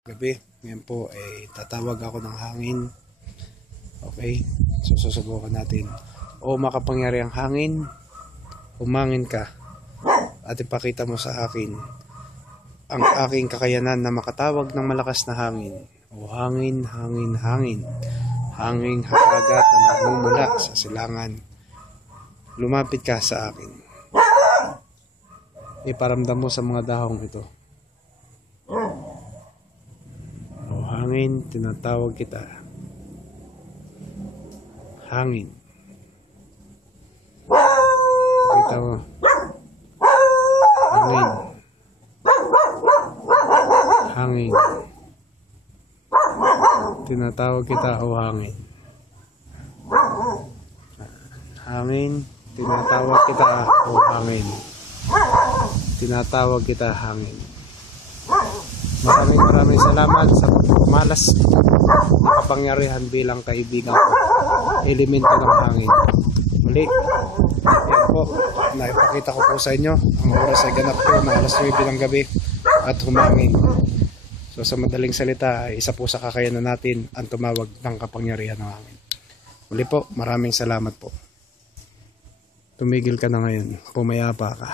Gabi, ngayon po ay tatawag ako ng hangin. Okay, so susubukan natin. O makapangyarihang hangin, humangin ka at ipakita mo sa akin ang aking kakayanan na makatawag ng malakas na hangin. O hangin, hangin, hangin, hanging habagat na nagmumula sa silangan, lumapit ka sa akin. Iparamdam mo sa mga dahong ito. O hangin, tinatawag kita. Hangin. Kita mo. Hangin. Hangin. Tinatawag kita, o hangin. Hangin, tinatawag kita, o hangin. Tinatawag kita, hangin. Maraming salamat sa malas na kapangyarihan bilang kaibigan ko. Elemento ng hangin. Muli, yan po, naipakita ko po sa inyo. Ang oras ay ganap po na alas 9 ng gabi at humangin. So sa madaling salita, isa po sa kakayanan natin ang tumawag ng kapangyarihan ng hangin. Muli po, maraming salamat po. Tumigil ka na ngayon. Pumayapa ka.